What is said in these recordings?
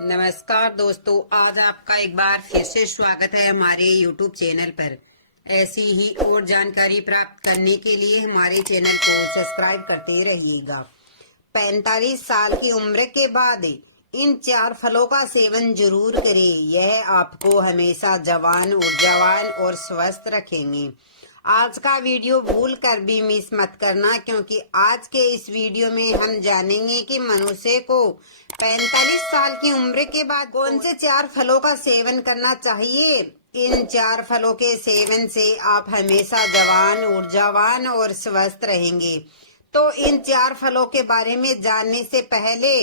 नमस्कार दोस्तों, आज आपका एक बार फिर से स्वागत है हमारे YouTube चैनल पर। ऐसी ही और जानकारी प्राप्त करने के लिए हमारे चैनल को सब्सक्राइब करते रहिएगा। 45 साल की उम्र के बाद इन 4 फलों का सेवन जरूर करें। यह आपको हमेशा जवान, ऊर्जावान और स्वस्थ रखेंगे। आज का वीडियो भूल कर भी मिस मत करना, क्योंकि आज के इस वीडियो में हम जानेंगे कि मनुष्य को 45 साल की उम्र के बाद कौन से 4 फलों का सेवन करना चाहिए। इन 4 फलों के सेवन से आप हमेशा जवान, ऊर्जावान और स्वस्थ रहेंगे। तो इन 4 फलों के बारे में जानने से पहले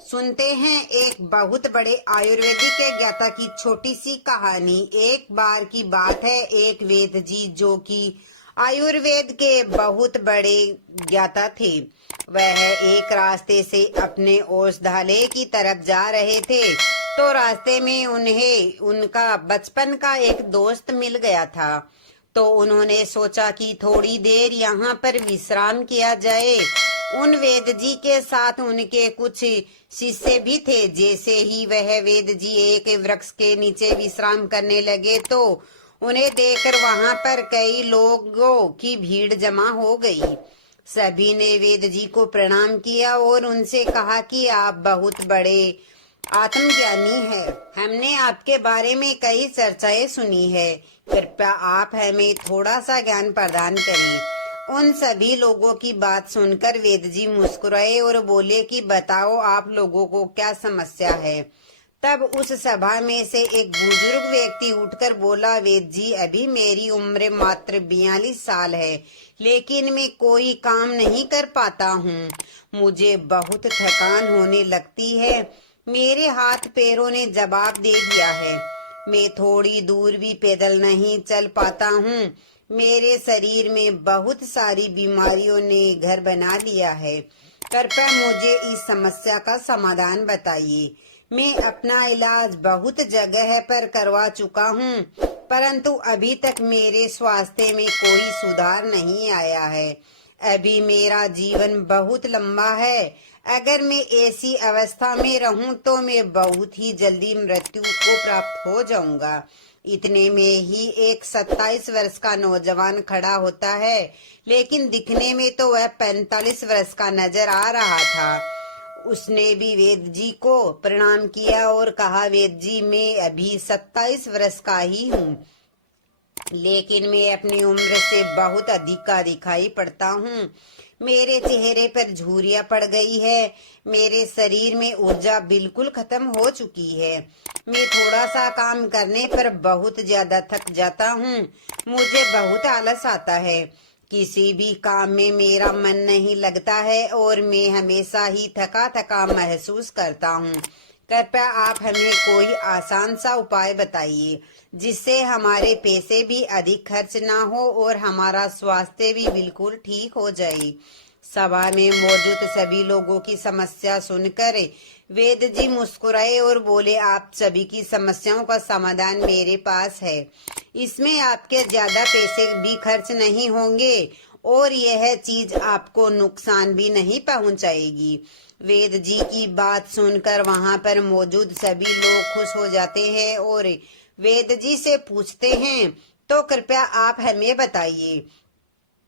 सुनते हैं एक बहुत बड़े आयुर्वेदिक ज्ञाता की छोटी सी कहानी। एक बार की बात है, एक वेद जी जो कि आयुर्वेद के बहुत बड़े ज्ञाता थे, वह एक रास्ते से अपने औषधालय की तरफ जा रहे थे। तो रास्ते में उन्हें उनका बचपन का एक दोस्त मिल गया था। तो उन्होंने सोचा कि थोड़ी देर यहाँ पर विश्राम किया जाए। उन वेद जी के साथ उनके कुछ शिष्य भी थे। जैसे ही वह वेद जी एक वृक्ष के नीचे विश्राम करने लगे तो उन्हें देखकर वहां पर कई लोगों की भीड़ जमा हो गई। सभी ने वेद जी को प्रणाम किया और उनसे कहा कि आप बहुत बड़े आत्मज्ञानी है। हमने आपके बारे में कई चर्चाएं सुनी है, कृपया आप हमें थोड़ा सा ज्ञान प्रदान करें। उन सभी लोगों की बात सुनकर वेद जी मुस्कुराए और बोले कि बताओ आप लोगों को क्या समस्या है। तब उस सभा में से एक बुजुर्ग व्यक्ति उठकर बोला, वेद जी, अभी मेरी उम्र मात्र 42 साल है, लेकिन मैं कोई काम नहीं कर पाता हूँ। मुझे बहुत थकान होने लगती है। मेरे हाथ पैरों ने जवाब दे दिया है। मैं थोड़ी दूर भी पैदल नहीं चल पाता हूँ। मेरे शरीर में बहुत सारी बीमारियों ने घर बना लिया है। कृपया मुझे इस समस्या का समाधान बताइए। मैं अपना इलाज बहुत जगह पर करवा चुका हूँ, परंतु अभी तक मेरे स्वास्थ्य में कोई सुधार नहीं आया है। अभी मेरा जीवन बहुत लंबा है। अगर मैं ऐसी अवस्था में रहूं तो मैं बहुत ही जल्दी मृत्यु को प्राप्त हो जाऊंगा। इतने में ही एक 27 वर्ष का नौजवान खड़ा होता है, लेकिन दिखने में तो वह 45 वर्ष का नजर आ रहा था। उसने भी वेद जी को प्रणाम किया और कहा, वेद जी, मैं अभी 27 वर्ष का ही हूँ, लेकिन मैं अपनी उम्र से बहुत अधिक का दिखाई पड़ता हूँ। मेरे चेहरे पर झुर्रियां पड़ गई है। मेरे शरीर में ऊर्जा बिल्कुल खत्म हो चुकी है। मैं थोड़ा सा काम करने पर बहुत ज्यादा थक जाता हूँ। मुझे बहुत आलस आता है। किसी भी काम में मेरा मन नहीं लगता है और मैं हमेशा ही थका थका महसूस करता हूँ। कृपया आप हमें कोई आसान सा उपाय बताइए, जिससे हमारे पैसे भी अधिक खर्च ना हो और हमारा स्वास्थ्य भी बिल्कुल ठीक हो जाए। सभा में मौजूद सभी लोगों की समस्या सुनकर वेद जी मुस्कुराए और बोले, आप सभी की समस्याओं का समाधान मेरे पास है। इसमें आपके ज्यादा पैसे भी खर्च नहीं होंगे और यह चीज आपको नुकसान भी नहीं पहुंचाएगी। वेद जी की बात सुनकर वहां पर मौजूद सभी लोग खुश हो जाते हैं और वेद जी से पूछते हैं, तो कृपया आप हमें बताइए।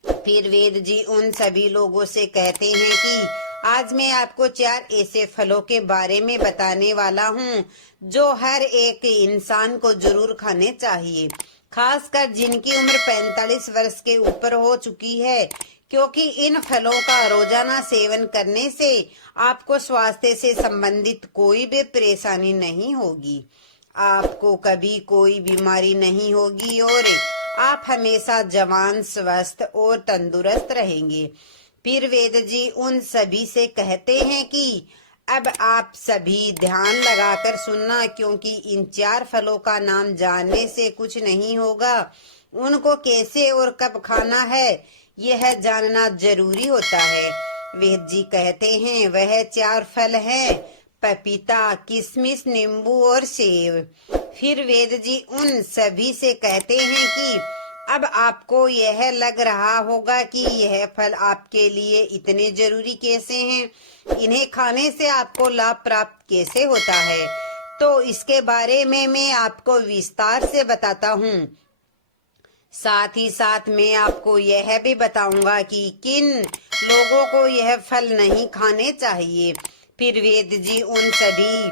फिर वेद जी उन सभी लोगों से कहते हैं कि आज मैं आपको 4 ऐसे फलों के बारे में बताने वाला हूँ जो हर एक इंसान को जरूर खाने चाहिए, खासकर जिनकी उम्र 45 वर्ष के ऊपर हो चुकी है, क्योंकि इन फलों का रोजाना सेवन करने से आपको स्वास्थ्य से संबंधित कोई भी परेशानी नहीं होगी। आपको कभी कोई बीमारी नहीं होगी और आप हमेशा जवान, स्वस्थ और तंदुरुस्त रहेंगे। फिर वेद जी उन सभी से कहते हैं कि अब आप सभी ध्यान लगाकर सुनना, क्योंकि इन 4 फलों का नाम जानने से कुछ नहीं होगा। उनको कैसे और कब खाना है यह जानना जरूरी होता है। वेद जी कहते हैं, वह 4 फल हैं, पपीता, किशमिश, नींबू और सेब। फिर वेद जी उन सभी से कहते हैं कि अब आपको यह लग रहा होगा कि यह फल आपके लिए इतने जरूरी कैसे हैं, इन्हें खाने से आपको लाभ प्राप्त कैसे होता है। तो इसके बारे में मैं आपको विस्तार से बताता हूँ। साथ ही साथ मैं आपको यह भी बताऊंगा कि किन लोगों को यह फल नहीं खाने चाहिए। फिर वेद जी उन सभी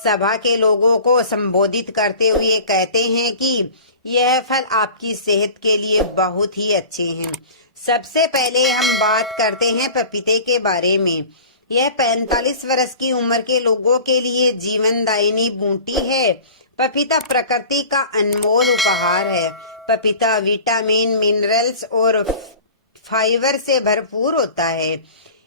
सभा के लोगों को संबोधित करते हुए कहते हैं कि यह फल आपकी सेहत के लिए बहुत ही अच्छे हैं। सबसे पहले हम बात करते हैं पपीते के बारे में। यह 45 वर्ष की उम्र के लोगों के लिए जीवनदायिनी बूटी है। पपीता प्रकृति का अनमोल उपहार है। पपीता विटामिन, मिनरल्स और फाइबर से भरपूर होता है।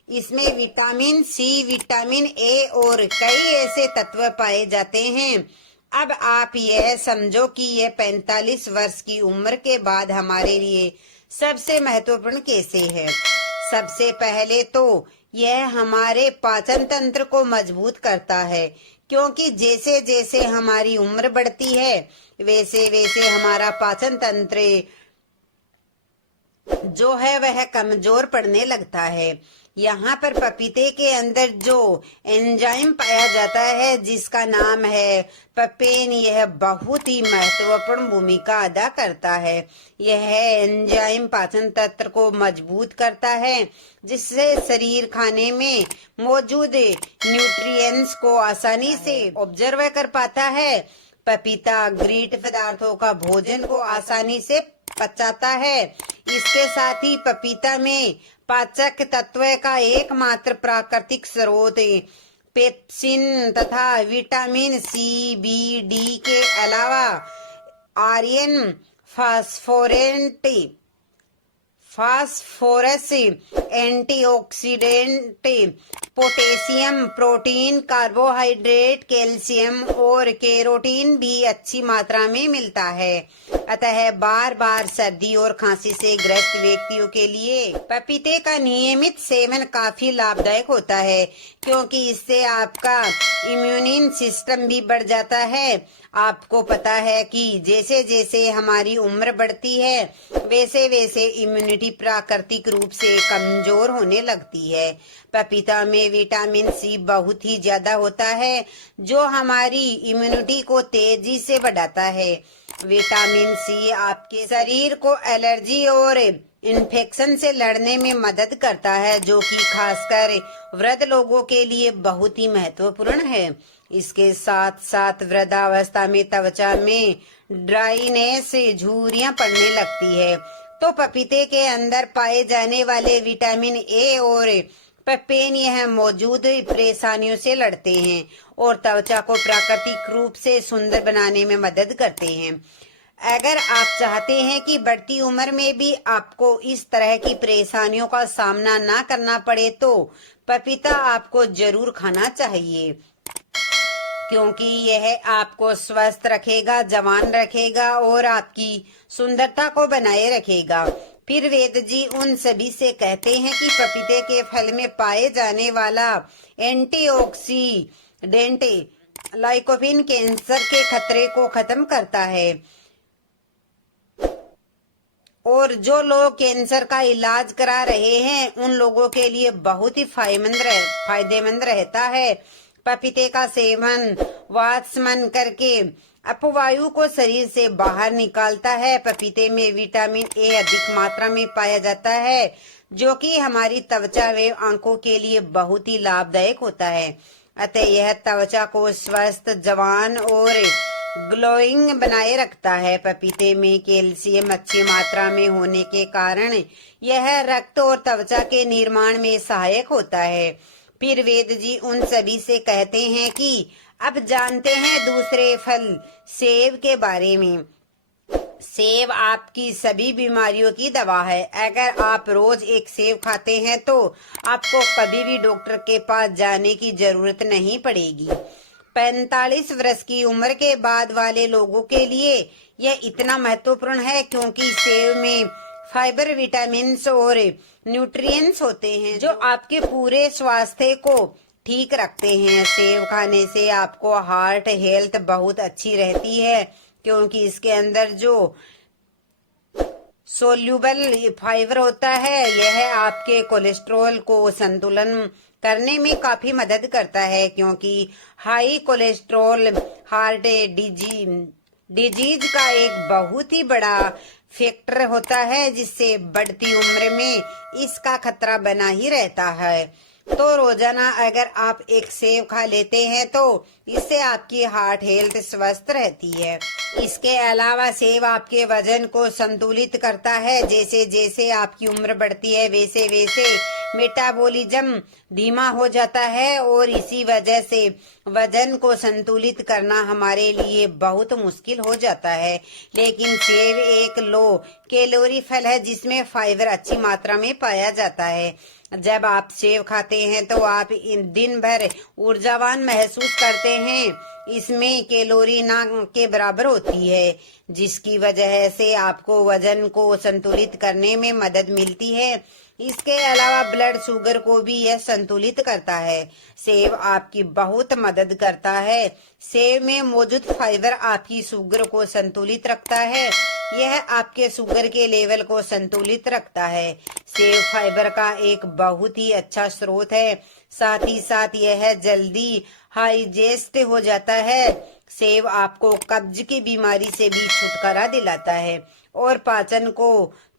इसमें विटामिन सी, विटामिन ए और कई ऐसे तत्व पाए जाते हैं। अब आप यह समझो कि यह 45 वर्ष की उम्र के बाद हमारे लिए सबसे महत्वपूर्ण कैसे है। सबसे पहले तो यह हमारे पाचन तंत्र को मजबूत करता है, क्योंकि जैसे जैसे हमारी उम्र बढ़ती है वैसे वैसे हमारा पाचन तंत्र जो है वह कमजोर पड़ने लगता है। यहाँ पर पपीते के अंदर जो एंजाइम पाया जाता है जिसका नाम है पपेन, यह बहुत ही महत्वपूर्ण भूमिका अदा करता है। यह एंजाइम पाचन तंत्र को मजबूत करता है, जिससे शरीर खाने में मौजूद न्यूट्रिएंट्स को आसानी से ऑब्जर्व कर पाता है। पपीता ग्रीट पदार्थों का भोजन को आसानी से पचाता है। इसके साथ ही पपीता में पाचक तत्व का एकमात्र प्राकृतिक स्रोत पेप्सिन तथा विटामिन सी, बी, डी के अलावा iron, phosphorus, antioxidant, potassium, protein, carbohydrate, calcium और कैरोटीन भी अच्छी मात्रा में मिलता है। अतः बार बार सर्दी और खांसी से ग्रस्त व्यक्तियों के लिए पपीते का नियमित सेवन काफी लाभदायक होता है, क्योंकि इससे आपका इम्यून सिस्टम भी बढ़ जाता है। आपको पता है कि जैसे जैसे हमारी उम्र बढ़ती है वैसे वैसे इम्यूनिटी प्राकृतिक रूप से कमजोर होने लगती है। पपीता में विटामिन सी बहुत ही ज्यादा होता है, जो हमारी इम्यूनिटी को तेजी से बढ़ाता है। विटामिन सी आपके शरीर को एलर्जी और इन्फेक्शन से लड़ने में मदद करता है, जो कि खासकर वृद्ध लोगों के लिए बहुत ही महत्वपूर्ण है। इसके साथ साथ वृद्धावस्था में त्वचा में ड्राइनेस, झुर्रियां पड़ने लगती है, तो पपीते के अंदर पाए जाने वाले विटामिन ए और पपेन यह मौजूद परेशानियों से लड़ते हैं और त्वचा को प्राकृतिक रूप से सुंदर बनाने में मदद करते हैं। अगर आप चाहते हैं कि बढ़ती उम्र में भी आपको इस तरह की परेशानियों का सामना ना करना पड़े, तो पपीता आपको जरूर खाना चाहिए, क्योंकि यह आपको स्वस्थ रखेगा, जवान रखेगा और आपकी सुंदरता को बनाए रखेगा। फिर वेद जी उन सभी से कहते हैं कि पपीते के फल में पाए जाने वाला एंटीऑक्सीडेंट लाइकोपिन कैंसर के खतरे को खत्म करता है, और जो लोग कैंसर का इलाज करा रहे हैं उन लोगों के लिए बहुत ही फायदेमंद रहता है। पपीते का सेवन वाष्पन करके अपवायु को शरीर से बाहर निकालता है। पपीते में विटामिन ए अधिक मात्रा में पाया जाता है, जो कि हमारी त्वचा व आंखों के लिए बहुत ही लाभदायक होता है। अतः यह त्वचा को स्वस्थ, जवान और ग्लोइंग बनाए रखता है। पपीते में कैल्शियम अच्छी मात्रा में होने के कारण यह रक्त और त्वचा के निर्माण में सहायक होता है। फिर वेद जी उन सभी से कहते हैं कि अब जानते हैं दूसरे फल सेब के बारे में। सेब आपकी सभी बीमारियों की दवा है। अगर आप रोज एक सेब खाते हैं तो आपको कभी भी डॉक्टर के पास जाने की जरूरत नहीं पड़ेगी। 45 वर्ष की उम्र के बाद वाले लोगों के लिए यह इतना महत्वपूर्ण है, क्योंकि सेब में फाइबर, विटामिन और न्यूट्रिएंट्स होते हैं जो आपके पूरे स्वास्थ्य को ठीक रखते हैं। सेब खाने से आपको हार्ट हेल्थ बहुत अच्छी रहती है, क्योंकि इसके अंदर जो सोल्यूबल फाइबर होता है। यह आपके कोलेस्ट्रॉल को संतुलन करने में काफी मदद करता है, क्योंकि हाई कोलेस्ट्रॉल हार्ट डिजीज का एक बहुत ही बड़ा फैक्टर होता है, जिससे बढ़ती उम्र में इसका खतरा बना ही रहता है। तो रोजाना अगर आप एक सेव खा लेते हैं तो इससे आपकी हार्ट हेल्थ स्वस्थ रहती है। इसके अलावा सेव आपके वजन को संतुलित करता है। जैसे जैसे आपकी उम्र बढ़ती है वैसे वैसे मेटाबॉलिज्म धीमा हो जाता है, और इसी वजह से वजन को संतुलित करना हमारे लिए बहुत मुश्किल हो जाता है। लेकिन सेव एक लो कैलोरी फल है जिसमें फाइबर अच्छी मात्रा में पाया जाता है। जब आप सेव खाते हैं तो आप दिन भर ऊर्जावान महसूस करते हैं। इसमें कैलोरी ना के बराबर होती है, जिसकी वजह से आपको वजन को संतुलित करने में मदद मिलती है। इसके अलावा ब्लड शुगर को भी यह संतुलित करता है। सेव आपकी बहुत मदद करता है। सेव में मौजूद फाइबर आपकी शुगर को संतुलित रखता है। यह आपके शुगर के लेवल को संतुलित रखता है। सेव फाइबर का एक बहुत ही अच्छा स्रोत है। साथ ही साथ यह जल्दी हाइजेस्ट हो जाता है। सेव आपको कब्ज की बीमारी से भी छुटकारा दिलाता है और पाचन को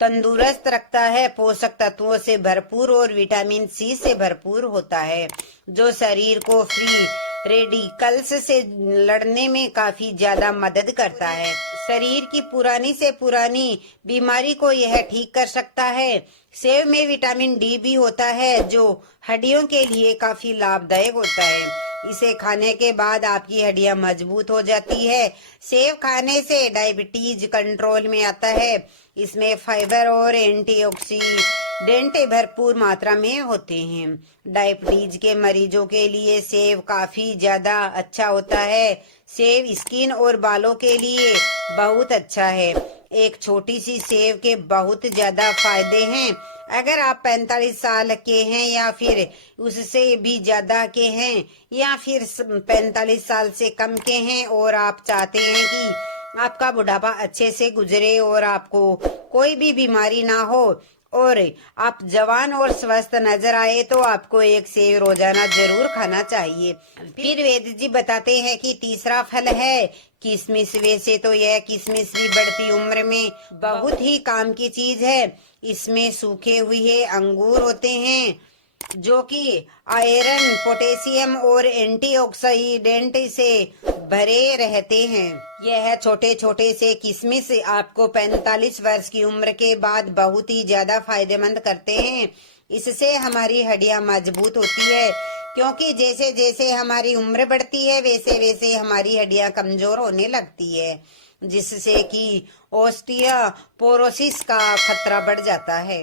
तंदुरुस्त रखता है। पोषक तत्वों से भरपूर और विटामिन सी से भरपूर होता है, जो शरीर को फ्री रेडिकल्स से लड़ने में काफी ज्यादा मदद करता है। शरीर की पुरानी से पुरानी बीमारी को यह ठीक कर सकता है। सेव में विटामिन डी भी होता है, जो हड्डियों के लिए काफी लाभदायक होता है। इसे खाने के बाद आपकी हड्डियां मजबूत हो जाती है। सेव खाने से डायबिटीज कंट्रोल में आता है। इसमें फाइबर और एंटीऑक्सीडेंट भरपूर मात्रा में होते हैं। डायबिटीज के मरीजों के लिए सेव काफी ज्यादा अच्छा होता है। सेव स्किन और बालों के लिए बहुत अच्छा है। एक छोटी सी सेव के बहुत ज्यादा फायदे हैं। अगर आप 45 साल के हैं या फिर उससे भी ज्यादा के हैं या फिर 45 साल से कम के हैं और आप चाहते हैं कि आपका बुढ़ापा अच्छे से गुजरे और आपको कोई भी बीमारी ना हो और आप जवान और स्वस्थ नजर आए, तो आपको एक सेव रोजाना जरूर खाना चाहिए। फिर वेद जी बताते हैं कि तीसरा फल है किशमिश। वैसे तो यह किशमिश भी बढ़ती उम्र में बहुत ही काम की चीज है। इसमें सूखे हुए अंगूर होते हैं जो कि आयरन, पोटेशियम और एंटीऑक्सीडेंट से भरे रहते हैं। यह छोटे छोटे से किशमिश आपको 45 वर्ष की उम्र के बाद बहुत ही ज्यादा फायदेमंद करते हैं। इससे हमारी हड्डियां मजबूत होती है, क्योंकि जैसे जैसे हमारी उम्र बढ़ती है वैसे वैसे हमारी हड्डियां कमजोर होने लगती है, जिससे कि ओस्टियोपोरोसिस का खतरा बढ़ जाता है।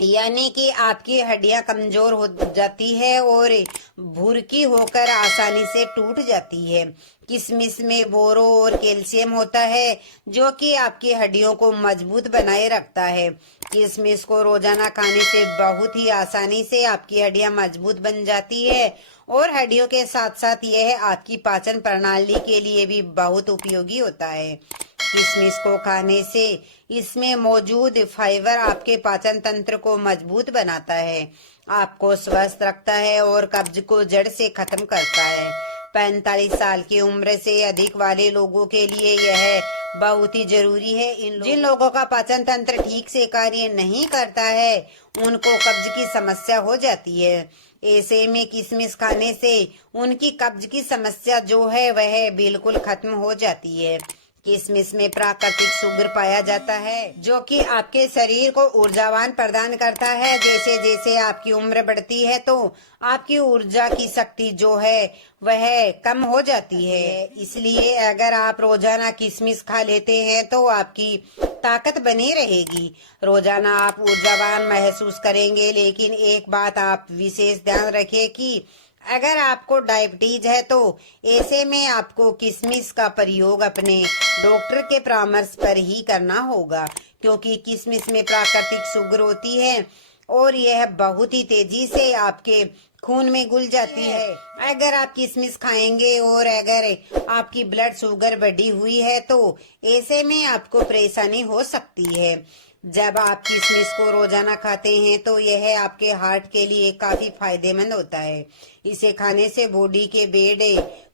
यानी कि आपकी हड्डियां कमजोर हो जाती है और भूरकी होकर आसानी से टूट जाती है। किशमिश में बोरो और कैल्शियम होता है, जो कि आपकी हड्डियों को मजबूत बनाए रखता है। किशमिश को रोजाना खाने से बहुत ही आसानी से आपकी हड्डियां मजबूत बन जाती है, और हड्डियों के साथ साथ यह आपकी पाचन प्रणाली के लिए भी बहुत उपयोगी होता है। किशमिश को खाने से इसमें मौजूद फाइबर आपके पाचन तंत्र को मजबूत बनाता है, आपको स्वस्थ रखता है और कब्ज को जड़ से खत्म करता है। 45 साल की उम्र से अधिक वाले लोगों के लिए यह बहुत ही जरूरी है। जिन लोगों का पाचन तंत्र ठीक से कार्य नहीं करता है, उनको कब्ज की समस्या हो जाती है। ऐसे में किशमिश खाने से उनकी कब्ज की समस्या जो है वह बिल्कुल खत्म हो जाती है। किशमिश में प्राकृतिक शुगर पाया जाता है, जो कि आपके शरीर को ऊर्जावान प्रदान करता है। जैसे जैसे आपकी उम्र बढ़ती है तो आपकी ऊर्जा की शक्ति जो है वह कम हो जाती है। इसलिए अगर आप रोजाना किशमिश खा लेते हैं तो आपकी ताकत बनी रहेगी। रोजाना आप ऊर्जावान महसूस करेंगे। लेकिन एक बात आप विशेष ध्यान रखें कि अगर आपको डायबिटीज है तो ऐसे में आपको किशमिश का प्रयोग अपने डॉक्टर के परामर्श पर ही करना होगा, क्योंकि किशमिश में प्राकृतिक शुगर होती है और यह बहुत ही तेजी से आपके खून में घुल जाती है। अगर आप किशमिश खाएंगे और अगर आपकी ब्लड शुगर बढ़ी हुई है तो ऐसे में आपको परेशानी हो सकती है। जब आप किशमिश को रोजाना खाते हैं तो यह आपके हार्ट के लिए काफी फायदेमंद होता है। इसे खाने से बॉडी के बैड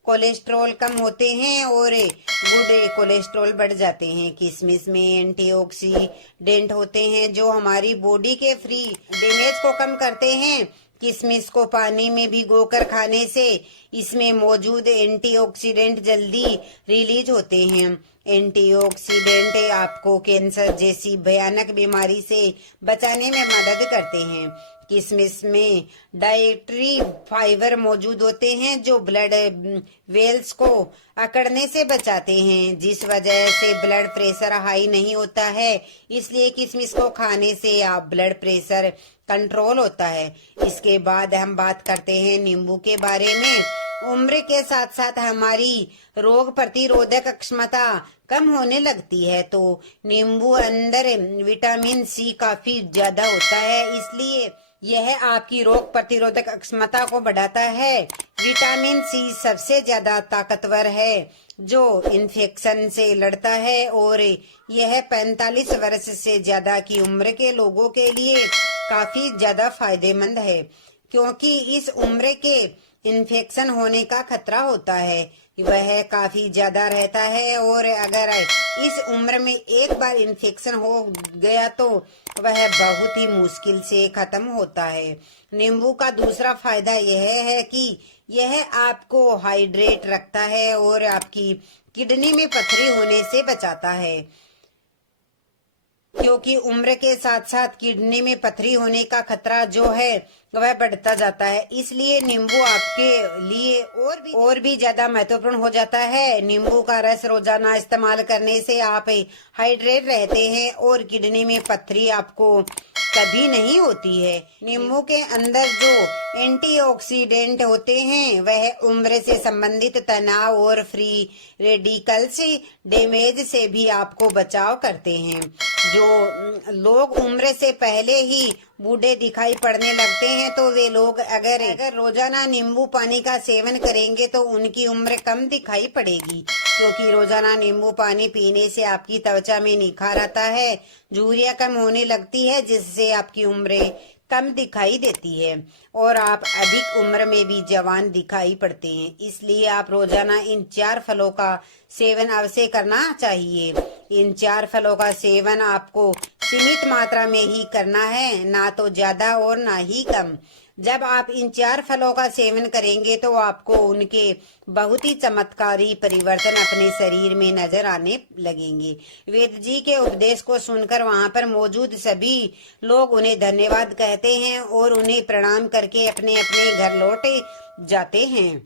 कोलेस्ट्रॉल कम होते हैं और गुड कोलेस्ट्रॉल बढ़ जाते हैं। किशमिश में एंटीऑक्सीडेंट होते हैं जो हमारी बॉडी के फ्री डैमेज को कम करते हैं। किशमिश को पानी में भिगोकर खाने से इसमें मौजूद एंटीऑक्सीडेंट जल्दी रिलीज होते हैं। एंटीऑक्सीडेंट आपको कैंसर जैसी भयानक बीमारी से बचाने में मदद करते हैं। किशमिश में डाइटरी फाइबर मौजूद होते हैं जो ब्लड वेल्स को अकड़ने से बचाते हैं, जिस वजह से ब्लड प्रेशर हाई नहीं होता है। इसलिए किशमिश को खाने से आप ब्लड प्रेशर कंट्रोल होता है। इसके बाद हम बात करते हैं नींबू के बारे में। उम्र के साथ साथ हमारी रोग प्रतिरोधक क्षमता कम होने लगती है, तो नींबू अंदर विटामिन सी काफी ज्यादा होता है, इसलिए यह आपकी रोग प्रतिरोधक क्षमता को बढ़ाता है। विटामिन सी सबसे ज्यादा ताकतवर है जो इन्फेक्शन से लड़ता है और यह 45 वर्ष से ज्यादा की उम्र के लोगों के लिए काफी ज्यादा फायदेमंद है, क्योंकि इस उम्र के इन्फेक्शन होने का खतरा होता है वह काफी ज्यादा रहता है, और अगर इस उम्र में एक बार इन्फेक्शन हो गया तो वह बहुत ही मुश्किल से खत्म होता है। नींबू का दूसरा फायदा यह है कि यह आपको हाइड्रेट रखता है और आपकी किडनी में पथरी होने से बचाता है, क्योंकि उम्र के साथ साथ किडनी में पथरी होने का खतरा जो है वह बढ़ता जाता है। इसलिए नींबू आपके लिए और भी ज्यादा महत्वपूर्ण हो जाता है। नींबू का रस रोजाना इस्तेमाल करने से आप हाइड्रेट रहते हैं और किडनी में पथरी आपको कभी नहीं होती है। नींबू के अंदर जो एंटीऑक्सीडेंट होते हैं वह उम्र से संबंधित तनाव और फ्री रेडिकल्स डैमेज से भी आपको बचाव करते हैं। जो लोग उम्र से पहले ही बूढ़े दिखाई पड़ने लगते हैं तो वे लोग अगर रोजाना नींबू पानी का सेवन करेंगे तो उनकी उम्र कम दिखाई पड़ेगी, क्योंकि रोजाना नींबू पानी पीने से आपकी त्वचा में निखार आता है, झुर्रियां कम होने लगती है, जिससे आपकी उम्र कम दिखाई देती है और आप अधिक उम्र में भी जवान दिखाई पड़ते हैं। इसलिए आप रोजाना इन 4 फलों का सेवन अवश्य करना चाहिए। इन 4 फलों का सेवन आपको सीमित मात्रा में ही करना है, ना तो ज्यादा और ना ही कम। जब आप इन 4 फलों का सेवन करेंगे तो आपको उनके बहुत ही चमत्कारी परिवर्तन अपने शरीर में नजर आने लगेंगे। वेद जी के उपदेश को सुनकर वहां पर मौजूद सभी लोग उन्हें धन्यवाद कहते हैं और उन्हें प्रणाम करके अपने अपने घर लौट जाते हैं।